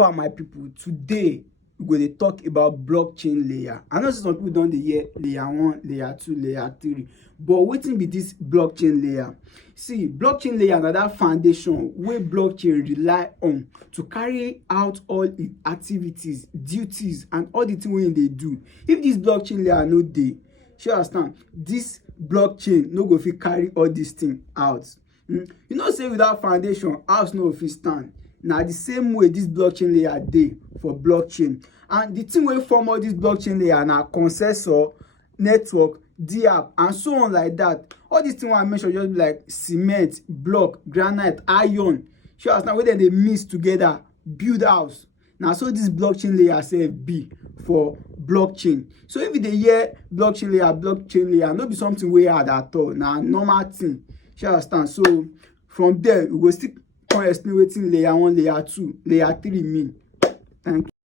far, my people, today we go dey talk about blockchain layer. I know say some people don dey hear layer 1, layer 2, layer 3, but wetin be this blockchain layer? See, blockchain layer na that foundation wey blockchain rely on to carry out all its activities, duties, and all the things wey e dey do. If this blockchain layer no dey, you understand, this blockchain no go fit carry all these things out. You know say without foundation, house no go fit stand. Na the same way this blockchain layer dey for blockchain, and the thing wey form all this blockchain layer na consensus, network, DApp, and so on like that. All these things wey I mention just be like cement, block, granite, iron, you understand, wey dem dey mix together build house. Na so this blockchain layer sef be for blockchain. So if you dey hear blockchain layer, no be something wey hard at all. Na normal thing, you understand. So from there we go still come explain wetin layer 1, layer 2, layer 3 mean. Thank you.